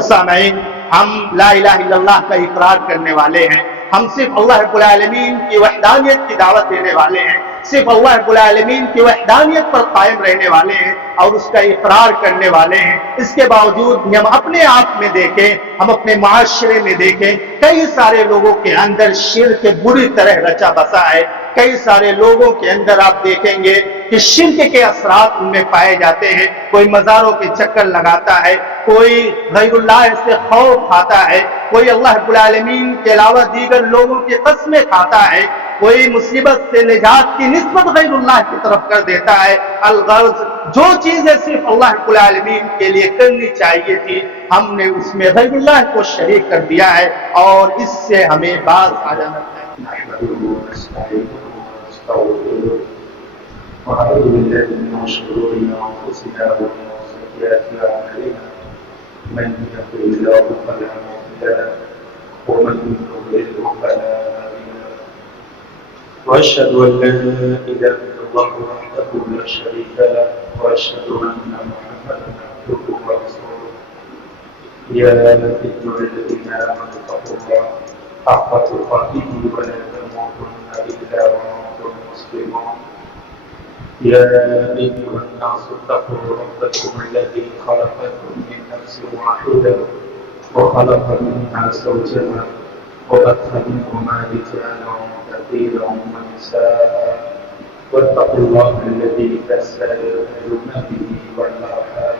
سامعین، ہم لا الہ الا اللہ کا اقرار کرنے والے ہیں، ہم صرف اللہ رب العالمین کی وحدانیت کی دعوت دینے والے ہیں، صرف اللہ رب العالمین کی وحدانیت پر قائم رہنے والے ہیں اور اس کا اقرار کرنے والے ہیں۔ اس کے باوجود بھی ہم اپنے آپ میں دیکھیں، ہم اپنے معاشرے میں دیکھیں، کئی سارے لوگوں کے اندر شرک بری طرح رچا بسا ہے۔ کئی سارے لوگوں کے اندر آپ دیکھیں گے کہ شرک کے اثرات ان میں پائے جاتے ہیں۔ کوئی مزاروں کے چکر لگاتا ہے، کوئی غیر اللہ سے خوف کھاتا ہے، کوئی اللہ رب العالمین کے علاوہ دیگر لوگوں کی قسمیں کھاتا ہے، کوئی مصیبت سے نجات کی نسبت غیر اللہ کی طرف کر دیتا ہے۔ الغرض جو چیزیں صرف اللہ رب العالمین کے لیے کرنی چاہیے تھی، ہم نے اس میں غیر اللہ کو شریک کر دیا ہے، اور اس سے ہمیں باز آ جانا چاہیے۔ وأعوذ بالله من شرور أنفسنا ومن سيئات أعمالنا من يهده الله فلا مضل له ومن يضلل فلا هادي له وأشهد أن لا إله إلا الله وحده لا شريك له وأشهد أن محمدا عبده ورسوله يا أيها الذين آمنوا اتقوا الله حق تقاته ولا تموتن إلا وأنتم مسلمون يا أيها الناس اتقوا ربكم الذي خلقكم من نفس واحدة وخلق منها زوجها وبث منهما رجالا كثيرا ونساء واتقوا الله الذي تساءلون به والأرحام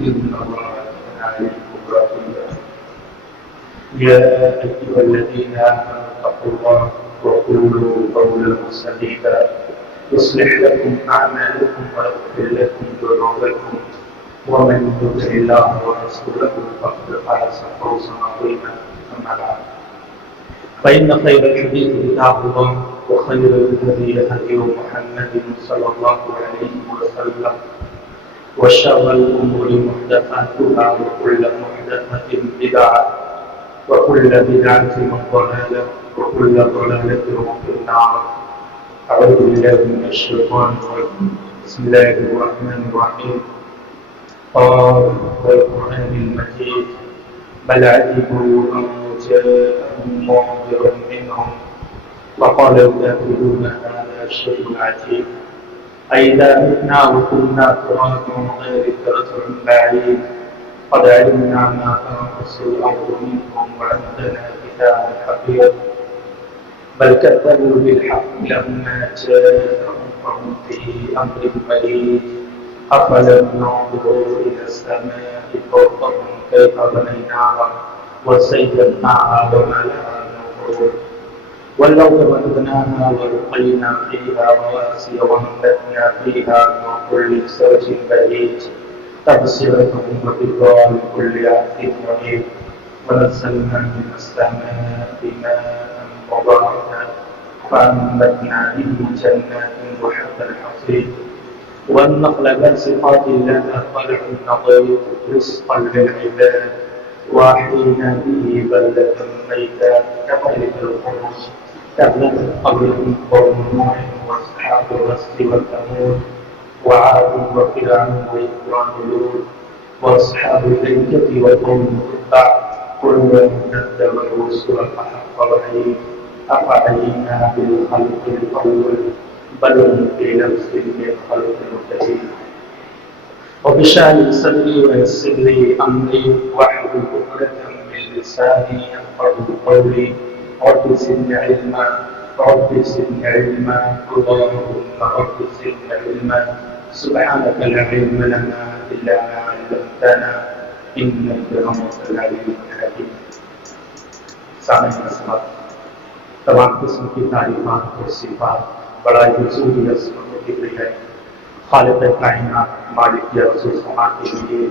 إن الله كان عليكم رقيبا يا أيها الذين آمنوا اتقوا الله وقولوا قولا سديدا يصلح لكم أعمالكم ويغفر لكم ذنوبكم ومن يطع الله ورسوله فقد فاز فوزا عظيما أما بعد فإن خير الحديث كتاب الله وخير الهدي هدي محمد صلى الله عليه وسلم وشر الأمور محدثاتها وكل محدثة بدعة وكل بدعة ضلالة وكل ضلالة في النار أعوذ بالله من الشيطان الرجيم بسم الله الرحمن الرحيم قال والقرآن المجيد بل عجبوا أن جاءهم منذر منهم وقال الكافرون هذا شيء عجيب أئذا متنا وكنا ترابا غير رجل بعيد قد علمنا ما تنقص الأرض منهم وعندنا كتاب حفيظ بل كذبوا بالحق لما جاءهم فهم في أمر مريج أفلم ينظروا إلى السماء فوقهم كيف بنيناها وزيناها وما لها من فروج والأرض مددناها وألقينا فيها رواسي وأنبتنا فيها من كل زوج بهيج تبصرة وذكرى لكل عبد منيب ونزلنا من السماء ماء مباركا فأنبتنا به جنات وحب الحصيد والنخل باسقات لها طلع نضيد رزقا للعباد وأحيينا به بلدة ميتا كذلك الخروج كذبت قبلهم قوم نوح وأصحاب الرس وثمود وعاد وفرعون وإخوان لوط وأصحاب الأيكة وقوم تبع كل كذب الرسل فحق وعيد أفعينا بالخلق الأول بل هم في نفس من خلق جديد وبشأن صدري ويسر لي أمري واحلل عقدة من لساني يفقهوا قولي رب زدني علما رب زدني علما اللهم رب زدني علما سبحانك لا علم لنا إلا ما علمتنا إنك أنت العليم الحكيم. سامعین السلام، تمام قسم کی تعریفات اور صفات بڑا حضور عظمت کی ہے خالق کائنات مالک رسول سماعت کے لیے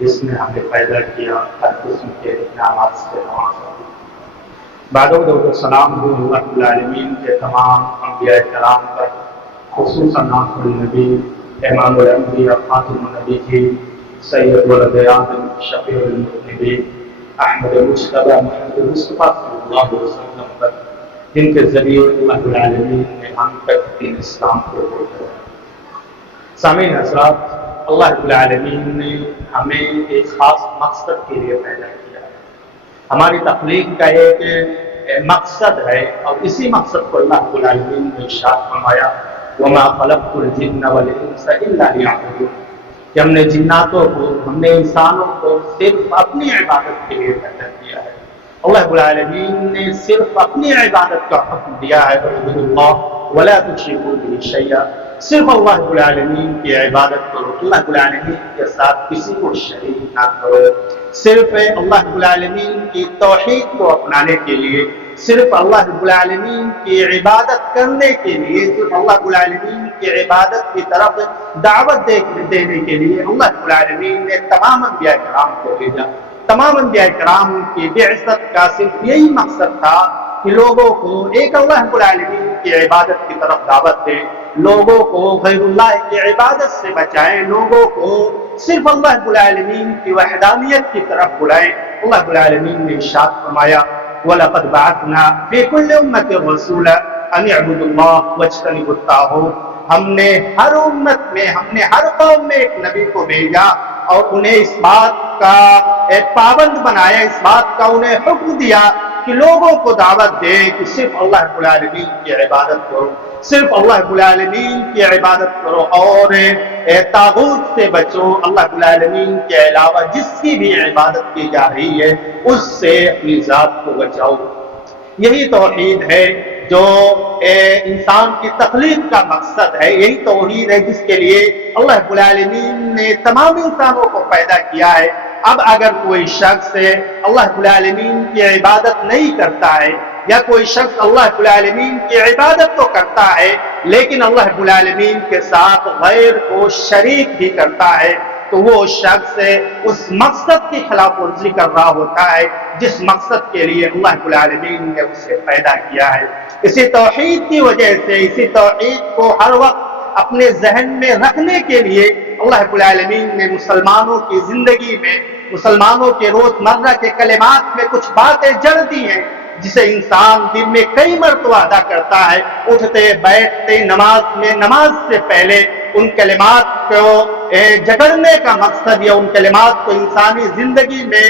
جس نے ہمیں پیدا کیا ہر قسم کے انعامات سے نوازا۔ بعد و سلام ہو اللہ رب العالمین کے تمام انبیاء کرام پر، خصوصاً آخر النبی امام الانبیاء خاتم النبیین سید ولد آدم شفیع المذنبین احمد مجتبی محمد مصطفیٰ صلی اللہ علیہ وسلم پر، جن کے ذریعے اللہ رب العالمین نے ہم تک دین اسلام کو پہنچایا۔ سامعین حضرات، اللہ رب العالمین نے ہمیں ایک خاص مقصد کے لیے پیدا کیا ہے. ہماری تخلیق کا ایک مقصد ہے اور اسی مقصد کو اللہ رب العالمین نے ارشاد فرمایا وما خلقت الجن والانس الا ليعبدون کہ ہم نے جناتوں کو ہم نے انسانوں کو صرف اپنی عبادت کے لیے پیدا کیا ہے. اللہ رب العالمین نے صرف اپنی عبادت کا حکم دیا ہے اعبدوا اللہ ولا تشركوا به شيئا. صرف اللہ رب العالمین کی عبادت کرو, اللہ رب العالمین کے ساتھ کسی کو شریک نہ کرو. صرف اللہ رب العالمین کی توحید کو اپنانے کے لیے, صرف اللہ رب العالمین کی عبادت کرنے کے لیے, صرف اللہ رب العالمین کی عبادت کی طرف دعوت دینے کے لیے اللہ رب العالمین نے تمام انبیاء کرام کو بھیجا. تمام انبیاء کرام کی بعثت کا صرف یہی مقصد تھا کہ لوگوں کو ایک اللہ رب العالمین کی عبادت کی طرف دعوت دیں, لوگوں کو غیر اللہ کی عبادت سے بچائیں, لوگوں کو صرف اللہ رب العالمین کی وحدانیت کی طرف بلائیں. اللہ رب العالمین نے ارشاد فرمایا وَلَقَدْ بَعَثْنَا فِي كُلِّ أُمَّةٍ رَسُولًا أَنِ اعْبُدُوا اللَّهَ وَاجْتَنِبُوا الطَّاغُوتَ. ہم نے ہر امت میں, ہم نے ہر قوم میں ایک نبی کو بھیجا اور انہیں اس بات کا پابند بنایا, اس بات کا انہیں حکم دیا کہ لوگوں کو دعوت دے کہ صرف اللہ رب العالمین کی عبادت کرو, صرف اللہ رب العالمین کی عبادت کرو اور طاغوت سے بچو. اللہ رب العالمین کے علاوہ جس کی بھی عبادت کی جا رہی ہے اس سے اپنی ذات کو بچاؤ. یہی توحید ہے جو انسان کی تخلیق کا مقصد ہے, یہی توحید ہے جس کے لیے اللہ رب العالمین نے تمام انسانوں کو پیدا کیا ہے. اب اگر کوئی شخص اللہ رب العالمین کی عبادت نہیں کرتا ہے یا کوئی شخص اللہ رب العالمین کی عبادت تو کرتا ہے لیکن اللہ رب العالمین کے ساتھ غیر کو شریک بھی کرتا ہے تو وہ شخص اس مقصد کی خلاف ورزی کر رہا ہوتا ہے جس مقصد کے لیے اللہ رب العالمین نے اسے پیدا کیا ہے. اسی توحید کی وجہ سے, اسی توحید کو ہر وقت اپنے ذہن میں رکھنے کے لیے اللہ رب العالمین نے مسلمانوں کی زندگی میں, مسلمانوں کے روزمرہ کے کلمات میں کچھ باتیں جڑ دی ہیں جسے انسان دن میں کئی مرتبہ ادا کرتا ہے. اٹھتے بیٹھتے نماز میں, نماز سے پہلے ان کلمات کو جگڑنے کا مقصد یا ان کلمات کو انسانی زندگی میں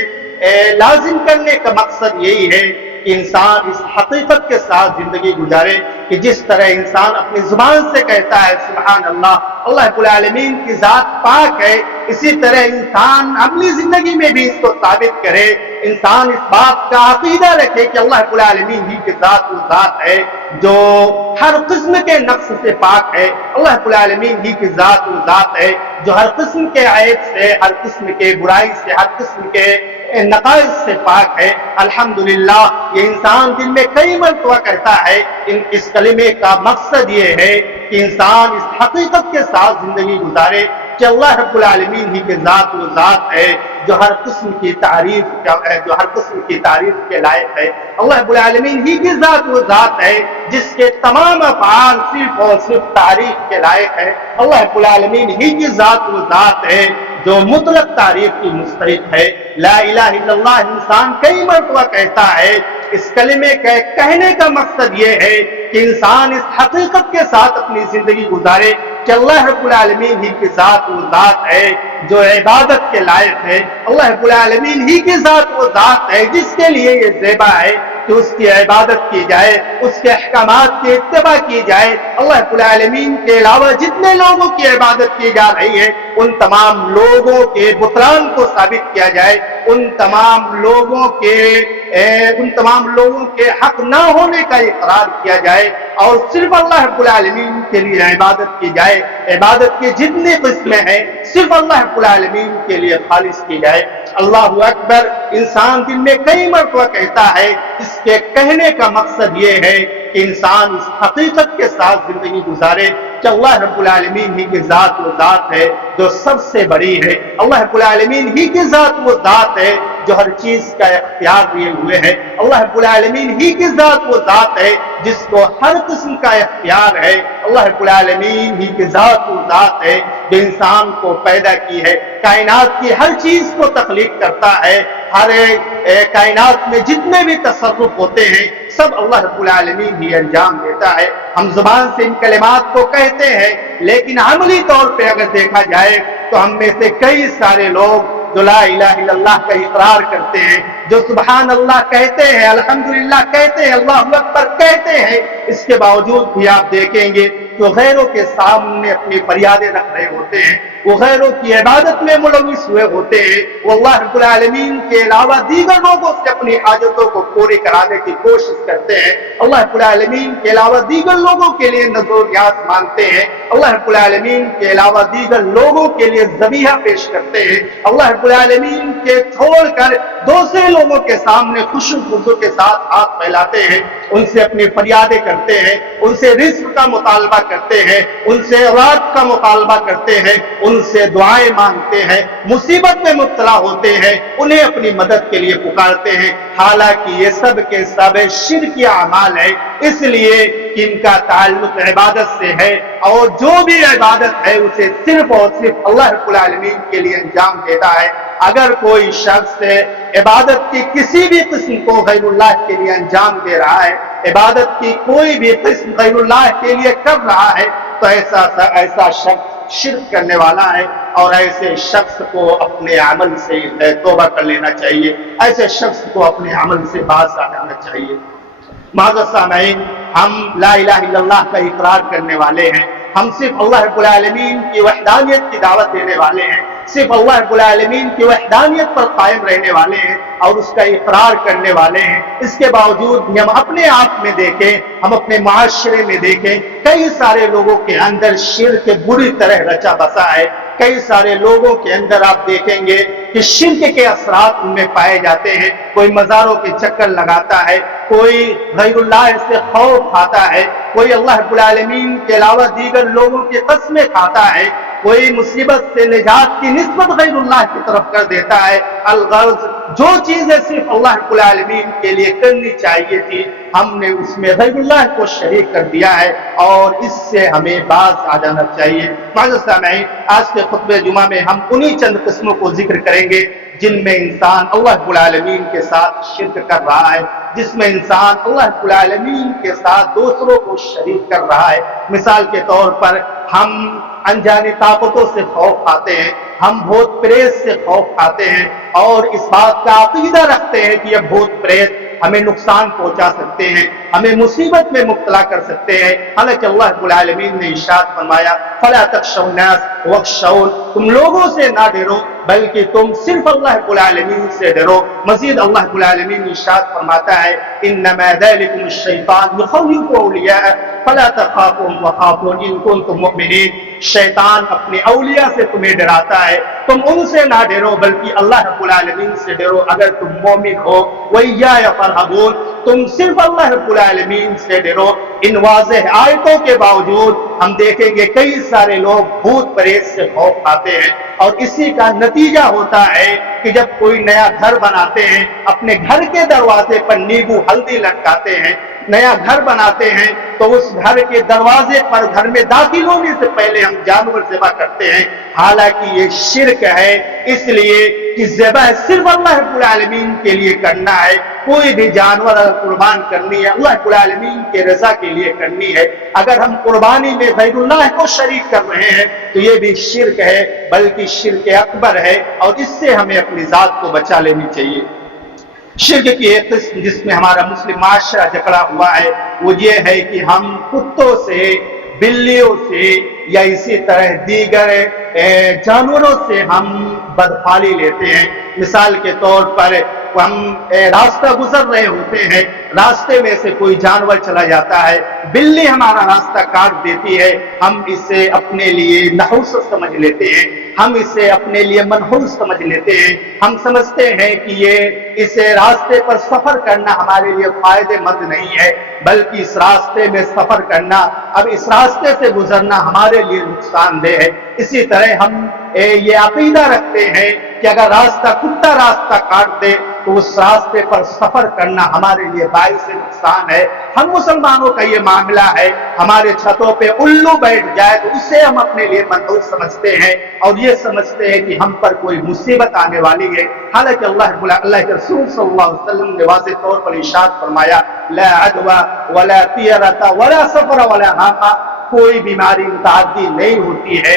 لازم کرنے کا مقصد یہی ہے کہ انسان اس حقیقت کے ساتھ زندگی گزارے کہ جس طرح انسان اپنی زبان سے کہتا ہے سبحان اللہ, اللہ رب العالمین کی ذات پاک ہے, اسی طرح انسان اپنی زندگی میں بھی اس کو ثابت کرے. انسان اس بات کا عقیدہ رکھے کہ اللہ رب العالمین ہی کی ذات وہ ذات ہے جو ہر قسم کے نقص سے پاک ہے. اللہ رب العالمین ہی کی ذات وہ ذات ہے جو ہر قسم کے عیب سے, ہر قسم کے برائی سے, ہر قسم کے نقائص سے پاک ہے. الحمدللہ یہ انسان دل میں کئی مرتبہ کہتا ہے. اس کلمے کا مقصد یہ ہے کہ انسان اس حقیقت کے ساتھ زندگی گزارے کہ اللہ رب العالمین ہی کے ذات وہ ذات ہے جو ہر قسم کی تعریف, جو ہر قسم کی تعریف کے لائق ہے. اللہ رب العالمین ہی کی ذات وہ ذات ہے جس کے تمام افعال صرف اور صرف تعریف کے لائق ہے. اللہ رب العالمین ہی کی ذات وہ ذات ہے جو مطلق تعریف کی مستحق ہے. لا الہ الا اللہ انسان کئی مرتبہ کہتا ہے. اس کلمے کے کہنے کا مقصد یہ ہے کہ انسان اس حقیقت کے ساتھ اپنی زندگی گزارے کہ اللہ رب العالمین ہی کی ذات وہ ذات ہے جو عبادت کے لائق ہے. اللہ رب العالمین ہی کی ذات وہ ذات ہے جس کے لیے یہ زیبا ہے کہ اس کی عبادت کی جائے, اس کے احکامات کی اتباع کی جائے. اللہ رب العالمین کے علاوہ جتنے لوگوں کی عبادت کی جا رہی ہے ان تمام لوگوں کے بطلان کو ثابت کیا جائے, ان تمام لوگوں کے حق نہ ہونے کا اقرار کیا جائے اور صرف اللہ رب العالمین کے لیے عبادت کی جائے. عبادت کی جتنی قسمیں ہیں صرف اللہ رب العالمین کے لیے خالص کی جائے. اللہ اکبر انسان دن میں کئی مرتبہ کہتا ہے. اس کے کہنے کا مقصد یہ ہے کہ انسان اس حقیقت کے ساتھ زندگی گزارے کہ اللہ رب العالمین ہی کی ذات وہ ذات ہے جو سب سے بڑی ہے. اللہ رب العالمین ہی کی ذات وہ ذات ہے جو ہر چیز کا اختیار لیے ہوئے ہے. اللہ رب العالمین ہی کی ذات وہ ذات ہے جس کو ہر قسم کا اختیار ہے. اللہ رب العالمین ہی کی ذات وہ ذات ہے جو انسان کو پیدا کی ہے, کائنات کی ہر چیز کو تخلیق کرتا ہے. ہر کائنات میں جتنے بھی تصرف ہوتے ہیں سب اللہ رب العالمین ہی انجام دیتا ہے. ہم زبان سے ان کلمات کو کہتے ہیں لیکن عملی طور پہ اگر دیکھا جائے تو ہم میں سے کئی سارے لوگ جو لا الہ الا اللہ کا اقرار کرتے ہیں، جو سبحان اللہ کہتے ہیں، الحمدللہ کہتے ہیں، اللہ اکبر کہتے ہیں، اس کے باوجود بھی آپ دیکھیں گے جو غیروں کے سامنے اپنی فریادیں رکھ رہے ہوتے ہیں، وہ غیروں کی عبادت میں ملوث ہوئے ہوتے ہیں، وہ اللہ رب العالمین کے علاوہ دیگر لوگوں سے اپنی حاجتوں کو پوری کرانے کی کوشش کرتے ہیں، اللہ رب العالمین کے علاوہ دیگر لوگوں کے لیے نذر و نیاز مانتے ہیں، اللہ رب العالمین کے علاوہ دیگر لوگوں کے لیے ذبیحہ پیش کرتے ہیں، اللہ رب العالمین کے چھوڑ کر دوسرے لوگوں کے سامنے خشوع و خضوع کے ساتھ ہاتھ پھیلاتے ہیں، ان سے اپنی فریادیں کرتے ہیں، ان سے رزق کا مطالبہ کرتے ہیں، ان سے اولاد کا مطالبہ کرتے ہیں، ان سے دعائیں مانگتے ہیں، مصیبت میں مبتلا ہوتے ہیں، انہیں اپنی مدد کے لیے پکارتے ہیں، حالانکہ یہ سب کے سب شرکی اعمال ہے، اس لیے کہ ان کا تعلق عبادت سے ہے، اور جو بھی عبادت ہے اسے صرف اور صرف اللہ رب العالمین کے لیے انجام دیتا ہے۔ اگر کوئی شخص عبادت کی کسی بھی قسم کو غیر اللہ کے لیے انجام دے رہا ہے، عبادت کی کوئی بھی قسم غیر اللہ کے لیے کر رہا ہے، تو ایسا شخص شرک کرنے والا ہے، اور ایسے شخص کو اپنے عمل سے توبہ کر لینا چاہیے، ایسے شخص کو اپنے عمل سے باز آ جانا چاہیے۔ معزز سامعین، ہم لا الہ الا اللہ کا اقرار کرنے والے ہیں، ہم صرف اللہ رب العالمین کی وحدانیت کی دعوت دینے والے ہیں، صرف اللہ رب العالمین کی وحدانیت پر قائم رہنے والے ہیں اور اس کا اقرار کرنے والے ہیں۔ اس کے باوجود بھی ہم اپنے آپ میں دیکھیں، ہم اپنے معاشرے میں دیکھیں، کئی سارے لوگوں کے اندر شرک بری طرح رچا بسا ہے، کئی سارے لوگوں کے اندر آپ دیکھیں گے کہ شرک کے اثرات ان میں پائے جاتے ہیں، کوئی مزاروں کے چکر لگاتا ہے، کوئی غیر اللہ سے خوف کھاتا ہے، کوئی اللہ رب العالمین کے علاوہ دیگر لوگوں کی قسمیں کھاتا ہے، کوئی مصیبت سے نجات کی نسبت غیر اللہ کی طرف کر دیتا ہے۔ الغرض جو چیزیں صرف اللہ رب العالمین کے لیے کرنی چاہیے تھی، ہم نے اس میں غیر اللہ کو شریک کر دیا ہے، اور اس سے ہمیں باز آ جانا چاہیے۔ معزز سامعین، آج کے خطبہ جمعہ میں ہم انہی چند قسموں کو ذکر کریں گے جن میں انسان اللہ رب العالمین کے ساتھ شرک کر رہا ہے، جس میں انسان اللہ رب العالمین کے ساتھ دوسروں کو شریک کر رہا ہے۔ مثال کے طور پر ہم انجانی طاقتوں سے خوف کھاتے ہیں، ہم بھوت پریت سے خوف کھاتے ہیں، اور اس بات کا عقیدہ رکھتے ہیں کہ یہ بھوت پریت ہمیں نقصان پہنچا سکتے ہیں، ہمیں مصیبت میں مبتلا کر سکتے ہیں، حالانکہ اللہ رب العالمین نے ارشاد فرمایا فَلَا تَخْشَوْا النَّاسَ وَاخْشَوْنِ، تم لوگوں سے نہ ڈرو بلکہ تم صرف اللہ رب العالمین سے ڈرو۔ مزید اللہ رب العالمین ارشاد فرماتا ہے إِنَّمَا ذَلِكُمُ الشَّيْطَانُ يُخَوِّفُ أَوْلِيَاءَهُ فَلَا تَخَافُوهُمْ وَخَافُونِ إِن كُنتُم مُؤْمِنِينَ، شیطان اپنے اولیاء سے تمہیں ڈراتا ہے، تم ان سے نہ ڈرو بلکہ اللہ رب العالمین سے ڈرو اگر تم مومن ہو۔ وَإِيَّايَ فَارْهَبُونِ، تم صرف اللہ رب العالمین سے ڈرو۔ ان واضح آیتوں کے باوجود ہم دیکھیں گے کئی سارے لوگ بھوت پریت سے خوف کھاتے ہیں، اور اسی کا نتیجہ ہوتا ہے کہ جب کوئی نیا گھر بناتے ہیں، اپنے گھر کے دروازے پر نیبو ہلدی لٹکاتے ہیں، نیا گھر بناتے ہیں تو اس گھر کے دروازے پر گھر میں داخل ہونے سے پہلے ہم جانور ذبح کرتے ہیں، حالانکہ یہ شرک ہے، اس لیے کہ ذبح صرف اللہ رب العالمین کے لیے کرنا ہے، کوئی بھی جانور اگر قربان کرنی ہے اللہ رب العالمین کے رضا کے لیے کرنی ہے۔ اگر ہم قربانی میں غیر اللہ کو شریک کر رہے ہیں تو یہ بھی شرک ہے، بلکہ شرک اکبر ہے، اور اس سے ہمیں اپنی ذات کو بچا لینی چاہیے۔ شرک کی ایک قسم جس میں ہمارا مسلم معاشرہ جکڑا ہوا ہے وہ یہ ہے کہ ہم کتوں سے، بلیوں سے، یا اسی طرح دیگر جانوروں سے ہم بدفعلی لیتے ہیں۔ مثال کے طور پر ہم راستہ گزر رہے ہوتے ہیں، راستے میں سے کوئی جانور چلا جاتا ہے، بلی ہمارا راستہ کاٹ دیتی ہے، ہم اسے اپنے لیے نحوست سمجھ لیتے ہیں، ہم اسے اپنے لیے منحوس سمجھ لیتے ہیں، ہم سمجھتے ہیں کہ یہ اس راستے پر سفر کرنا ہمارے لیے فائدے مند نہیں ہے، بلکہ اس راستے میں سفر کرنا، اب اس راستے سے گزرنا ہمارے لیے نقصان دہ ہے۔ اسی طرح ہم یہ عقیدہ رکھتے ہیں کہ اگر کتا راستہ کاٹ دے تو اس راستے پر سفر کرنا ہمارے لیے باعث نقصان ہے۔ ہم مسلمانوں کا یہ معاملہ ہے، ہمارے چھتوں پہ الو بیٹھ جائے تو اسے ہم اپنے لیے منحوس سمجھتے ہیں، اور یہ سمجھتے ہیں کہ ہم پر کوئی مصیبت آنے والی ہے، حالانکہ اللہ کے رسول صلی اللہ علیہ وسلم نے واضح طور پر ارشاد فرمایا لا عدوى ولا طیرۃ ولا سفر ولا حاقہ، کوئی بیماری متعدی نہیں ہوتی ہے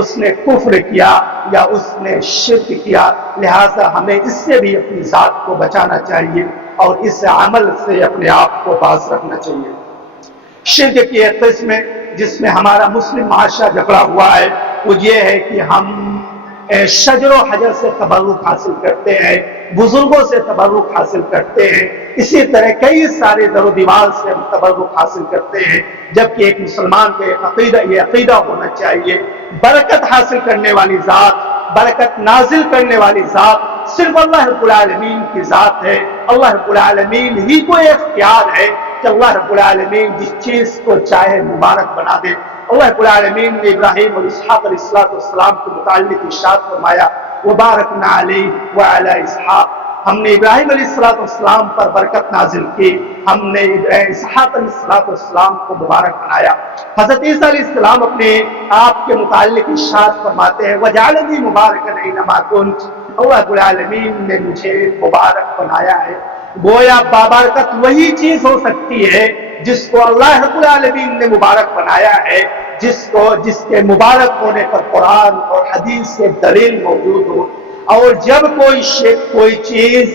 اس نے کفر کیا یا اس نے شرک کیا، لہذا ہمیں اس سے بھی اپنی ذات کو بچانا چاہیے اور اس عمل سے اپنے آپ کو باز رکھنا چاہیے۔ شرک کی ایک قسم جس میں ہمارا مسلم معاشرہ جکڑا ہوا ہے وہ یہ ہے کہ ہم شجر و حجر سے تبرک حاصل کرتے ہیں، بزرگوں سے تبرک حاصل کرتے ہیں، اسی طرح کئی سارے در و دیوار سے ہم تبرک حاصل کرتے ہیں، جبکہ ایک مسلمان کا یہ عقیدہ ہونا چاہیے برکت حاصل کرنے والی ذات، برکت نازل کرنے والی ذات صرف اللہ رب العالمین کی ذات ہے۔ اللہ رب العالمین ہی کو اختیار ہے کہ اللہ رب العالمین جس چیز کو چاہے مبارک بنا دے۔ اللہ رب العالمین نے ابراہیم اور اسحاق علیہ السلام کے متعلق ارشاد فرمایا وبارکنا علیہ وعلی اسحاق، ہم نے ابراہیم علیہ السلام پر برکت نازل کی، ہم نے اسحاق علیہ السلام کو مبارک بنایا۔ حضرت عیسیٰ علیہ السلام اپنے آپ کے متعلق ارشاد فرماتے ہیں وجعلنی مبارکا اینما کنت، اللہ رب العالمین نے مجھے مبارک بنایا ہے۔ گویا بابرکت وہی چیز ہو سکتی ہے جس کو اللہ رب العالمین نے مبارک بنایا ہے، جس کے مبارک ہونے پر قرآن اور حدیث سے دلیل موجود ہو۔ اور جب کوئی چیز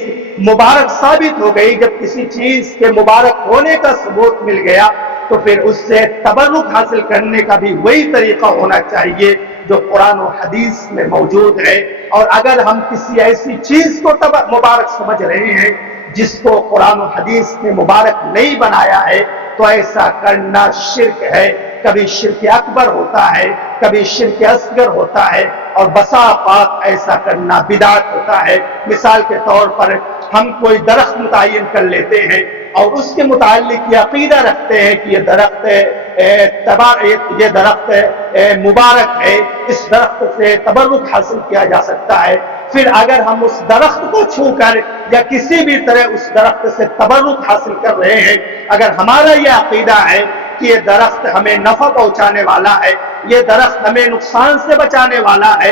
مبارک ثابت ہو گئی، جب کسی چیز کے مبارک ہونے کا ثبوت مل گیا تو پھر اس سے تبرک حاصل کرنے کا بھی وہی طریقہ ہونا چاہیے جو قرآن و حدیث میں موجود ہے۔ اور اگر ہم کسی ایسی چیز کو مبارک سمجھ رہے ہیں جس کو قرآن و حدیث نے مبارک نہیں بنایا ہے تو ایسا کرنا شرک ہے۔ کبھی شرک اکبر ہوتا ہے، کبھی شرک اصغر ہوتا ہے، اور بسا اوقات ایسا کرنا بدعت ہوتا ہے۔ مثال کے طور پر ہم کوئی درخت متعین کر لیتے ہیں اور اس کے متعلق یہ عقیدہ رکھتے ہیں کہ یہ درخت مبارک ہے، اس درخت سے تبرک حاصل کیا جا سکتا ہے۔ پھر اگر ہم اس درخت کو چھو کر یا کسی بھی طرح اس درخت سے تبرک حاصل کر رہے ہیں، اگر ہمارا یہ عقیدہ ہے کہ یہ درخت ہمیں نفع پہنچانے والا ہے، یہ درخت ہمیں نقصان سے بچانے والا ہے،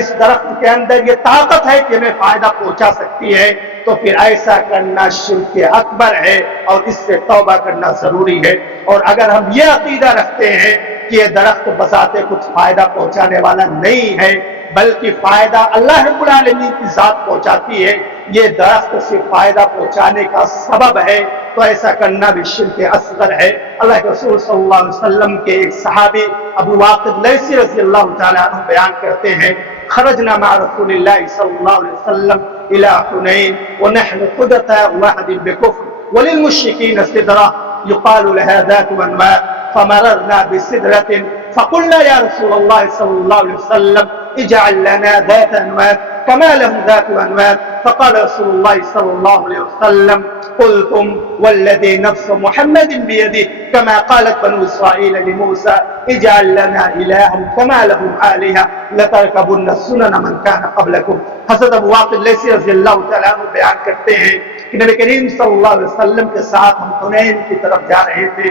اس درخت کے اندر یہ طاقت ہے کہ ہمیں فائدہ پہنچا سکتی ہے، تو پھر ایسا کرنا شرک اکبر ہے اور اس سے توبہ کرنا ضروری ہے۔ اور اگر ہم یہ عقیدہ رکھتے ہیں کہ یہ درخت بذات کچھ فائدہ پہنچانے والا نہیں ہے بلکہ فائدہ اللہ رب العالمین کی ذات پہنچاتی ہے، یہ درخت سے فائدہ پہنچانے کا سبب ہے، تو ایسا کرنا بھی شرک اصغر ہے۔ اللہ کے رسول صلی اللہ علیہ وسلم کے ایک صحابی ابو واقد لیثی رضی اللہ تعالیٰ عنہ بیان کرتے ہیں خرجنا مع رسول اللہ صلی اللہ علیہ وسلم الى حنین ونحن خدثاء واحد بكفر وللمشركين سدرة يقال لها ذات انواع فمررنا بسدرة فقلنا يا رسول الله صلى الله عليه وسلم اجعل لنا ذات انواع كما لهم ذات انواع فقال رسول الله صلى الله عليه وسلم قلتم والذي نفس محمد بيده كما قالت بنو اسرائيل لموسى اجعل لنا الها كما لهم آلهة لتركبن سنن من كان قبلكم۔ حضرت ابو واقد لیثی رضی اللہ تعالیٰ عنہ بیان کرتے ہیں کہ نبی کریم صلی اللہ علیہ وسلم کے ساتھ ہم حنین کی طرف جا رہے تھے،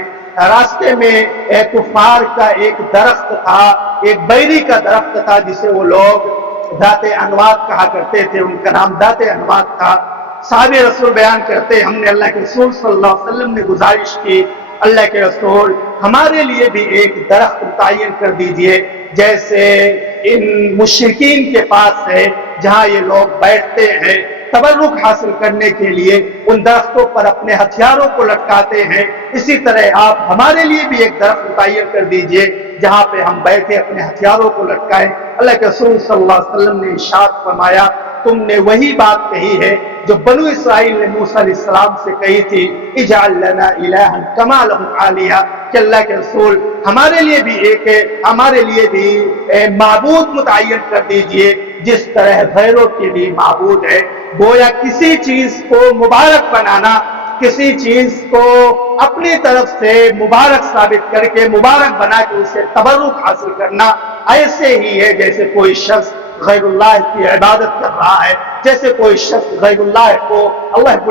راستے میں کفار کا ایک درخت تھا، ایک بیری کا درخت تھا جسے وہ لوگ ذات انوات کہا کرتے تھے، ان کا نام ذات انوات تھا۔ صحابہ رسول بیان کرتے ہم نے اللہ کے رسول صلی اللہ علیہ وسلم نے گزارش کی اللہ کے رسول ہمارے لیے بھی ایک درخت متعین کر دیجئے جیسے ان مشرکین کے پاس ہے جہاں یہ لوگ بیٹھتے ہیں تبرک حاصل کرنے کے لیے، ان درختوں پر اپنے ہتھیاروں کو لٹکاتے ہیں، اسی طرح آپ ہمارے لیے بھی ایک درخت متعین کر دیجئے جہاں پہ ہم بیٹھے اپنے ہتھیاروں کو لٹکائیں۔ اللہ کے رسول صلی اللہ علیہ وسلم نے ارشاد فرمایا تم نے وہی بات کہی ہے جو بنو اسرائیل نے موسیٰ علیہ السلام سے کہی تھی اجعل لنا الہا کما لهم آلہہ، کہ اللہ کے رسول ہمارے لیے بھی معبود متعین کر دیجئے جس طرح غیروں کے بھی معبود ہے۔ گویا کسی چیز کو مبارک بنانا، کسی چیز کو اپنی طرف سے مبارک ثابت کر کے مبارک بنا کے اسے تبرک حاصل کرنا ایسے ہی ہے جیسے کوئی شخص غیر اللہ کی عبادت کر رہا ہے، جیسے کوئی شخص غیر اللہ کو اللہ رب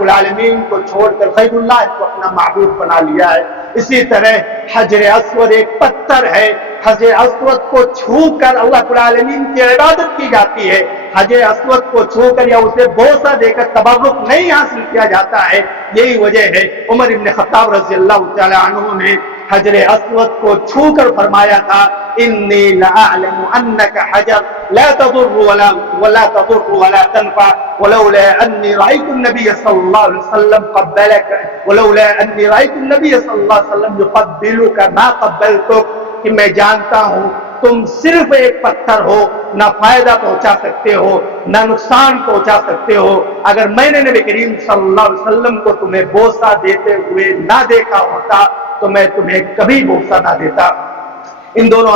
العالمین کو چھوڑ کر غیر اللہ کو اپنا معبود بنا لیا ہے۔ اسی طرح حجر اسود ایک پتھر ہے، حجر اسود کو چھو کر اللہ رب العالمین کی عبادت کی جاتی ہے، حجر اسود کو چھو کر یا اسے بوسہ دے کر تبرک نہیں حاصل کیا جاتا ہے۔ یہی وجہ ہے عمر ابن خطاب رضی اللہ تعالی عنہ نے حجر اسود کو چھو کر فرمایا تھا انی لأعلم انک حجر لا تضر ولا تنفع ولولا انی رأیت النبی صلی اللہ علیہ وسلم قبلک ولولا انی رأیت النبی صلی اللہ علیہ وسلم یقبلک ما قبلتک، کہ میں جانتا ہوں تم صرف ایک پتھر ہو، نہ فائدہ پہنچا سکتے ہو نہ نقصان پہنچا سکتے ہو، اگر میں نے نبی کریم صلی اللہ علیہ وسلم کو تمہیں بوسہ دیتے ہوئے نہ دیکھا ہوتا تو میں تمہیں کبھی بوسہ نہ دیتا۔ ان دونوں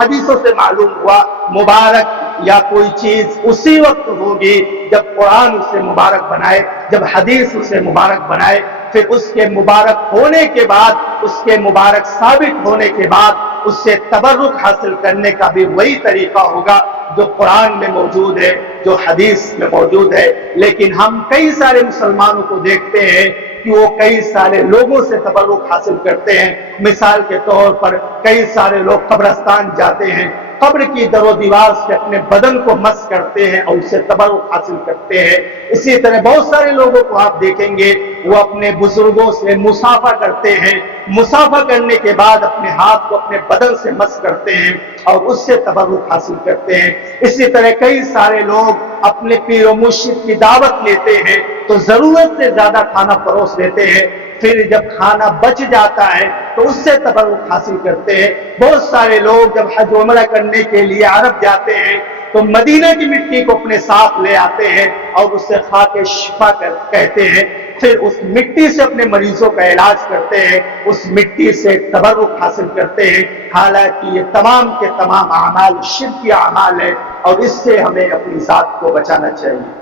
حدیثوں سے معلوم ہوا مبارک یا کوئی چیز اسی وقت ہوگی جب قرآن اسے مبارک بنائے، جب حدیث اسے مبارک بنائے، پھر اس کے مبارک ہونے کے بعد، اس کے مبارک ثابت ہونے کے بعد اس سے تبرک حاصل کرنے کا بھی وہی طریقہ ہوگا جو قرآن میں موجود ہے، جو حدیث میں موجود ہے۔ لیکن ہم کئی سارے مسلمانوں کو دیکھتے ہیں کہ وہ کئی سارے لوگوں سے تبرک حاصل کرتے ہیں۔ مثال کے طور پر کئی سارے لوگ قبرستان جاتے ہیں، قبر کی در و دیوار سے اپنے بدن کو مس کرتے ہیں اور اس سے تبرک حاصل کرتے ہیں۔ اسی طرح بہت سارے لوگوں کو آپ دیکھیں گے وہ اپنے بزرگوں سے مصافحہ کرتے ہیں، مصافحہ کرنے کے بعد اپنے ہاتھ کو اپنے بدن سے مس کرتے ہیں اور اس سے تبرک حاصل کرتے ہیں۔ اسی طرح کئی سارے لوگ اپنے پیر و مرشد کی دعوت لیتے ہیں تو ضرورت سے زیادہ کھانا پروس دیتے ہیں، پھر جب کھانا بچ جاتا ہے تو اس سے تبرک حاصل کرتے ہیں۔ بہت سارے لوگ جب حج عمرہ کرنے کے لیے عرب جاتے ہیں تو مدینہ کی مٹی کو اپنے ساتھ لے آتے ہیں اور اسے خاک شفا کہتے ہیں، پھر اس مٹی سے اپنے مریضوں کا علاج کرتے ہیں، اس مٹی سے تبرک حاصل کرتے ہیں، حالانکہ یہ تمام کے تمام اعمال شرکی اعمال ہے اور اس سے ہمیں اپنی ذات کو بچانا چاہیے۔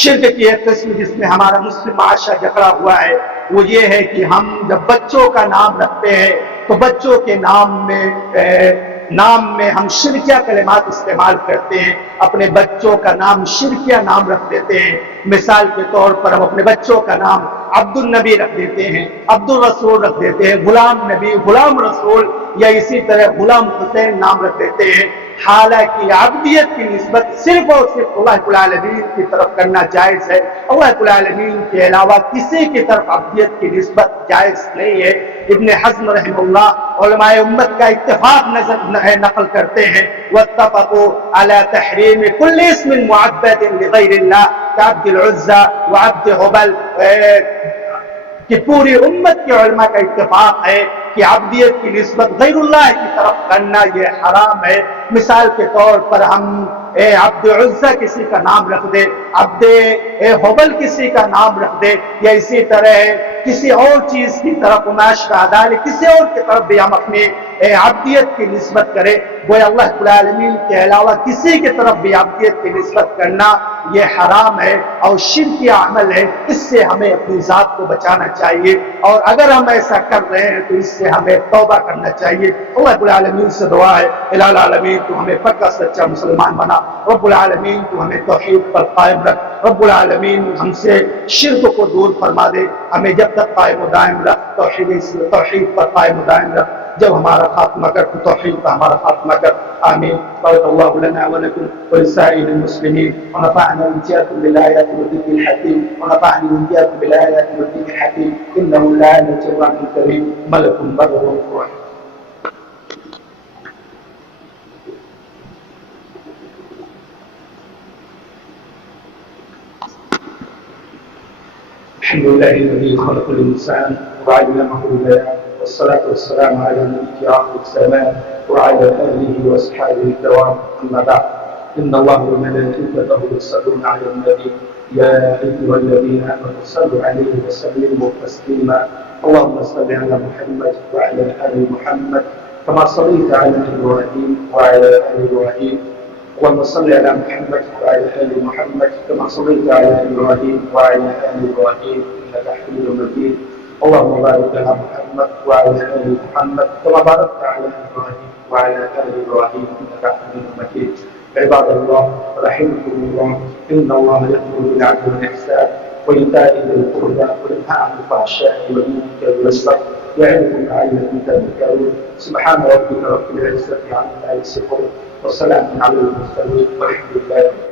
شرک کی ایک قسم جس میں ہمارا مسلم معاشرہ جکڑا ہوا ہے وہ یہ ہے کہ ہم جب بچوں کا نام رکھتے ہیں تو بچوں کے نام میں ہم شرکیہ کلمات استعمال کرتے ہیں، اپنے بچوں کا نام شرکیہ نام رکھ دیتے ہیں۔ مثال کے طور پر ہم اپنے بچوں کا نام عبد النبی رکھ دیتے ہیں، عبد الرسول رکھ دیتے ہیں، غلام نبی، غلام رسول، یا اسی طرح غلام حسین نام رکھ دیتے ہیں، حالانکہ عبدیت کی نسبت صرف اور صرف اللہ رب العالمین کی طرف کرنا جائز ہے۔ اللہ رب العالمین کے علاوہ کسی کی طرف عبدیت کی نسبت جائز نہیں ہے۔ ابن حزم رحمہ اللہ علماء امت کا اتفاق نقل کرتے ہیں، واتفقوا على تحریم کل اسم معبد لغیر اللہ کعبد العزى وعبد حبل، کہ پوری امت کے علماء کا اتفاق ہے کہ عبدیت کی نسبت غیر اللہ کی طرف کرنا یہ حرام ہے۔ مثال کے طور پر ہم عبد عزہ کسی کا نام رکھ دے، عبد حبل کسی کا نام رکھ دے، یا اسی طرح کسی اور چیز کی طرف کسی اور کی طرف بھی ہم اپنی عبدیت کی نسبت کرے، گویا اللہ رب العالمین کے علاوہ کسی کی طرف بھی عبدیت کی نسبت کرنا یہ حرام ہے اور شرکی عمل ہے۔ اس سے ہمیں اپنی ذات کو بچانا چاہیے، اور اگر ہم ایسا کر رہے ہیں تو اس سے ہمیں توبہ کرنا چاہیے۔ اللہ رب العالمین سے دعا ہے الہ العالمین تو ہمیں پکا سچا مسلمان بنا، رب العالمین تو ہمیں توحید پر قائم رکھ، رب العالمین ہم سے شرک کو دور فرما دے، ہمیں جب تک قائم و دائم رکھ، توحید پر قائم و دائم رکھ، جب ہمارا خاتمہ کر تو توحید پر ہمارا خاتمہ کر، آمین۔ بارک اللہ لنا ولکم ولسائر المسلمین، ونفعنا وإياكم بالآيات والذكر الحكيم، ونفعني وإياكم بالآيات والذكر الحكيم، إنه لا جواد كريم ملك بر رحيم۔ الحمد لله الذي خلق الإنسان وعلمه البيان، والصلاة والسلام على نبي آخر الزمان وعلى آله وأصحابه الكرام، أما بعد، إن الله وملائكته يصلون على النبي يا أيها الذين آمنوا صلوا عليه وسلموا تسليما، اللهم صل على محمد وعلى آل محمد كما صليت على إبراهيم وعلى آل إبراهيم، اللهم صل على محمد وعلى آل محمد كما صليت على إبراهيم وعلى آل إبراهيم إنك حميد مجيد، اللهم بارك على محمد وعلى آل محمد كما باركت على إبراهيم وعلى آل إبراهيم إنك حميد مجيد۔ عباد الله رحمكم الله، إن الله يأمر بالعدل والإحسان وإيتاء ذي القربى وينهى عن الفحشاء والمنكر والبغي يعظكم لعلكم تذكرون، سبحان ربك رب العزة عما يصفون وسلام على المرسلين والحمد لله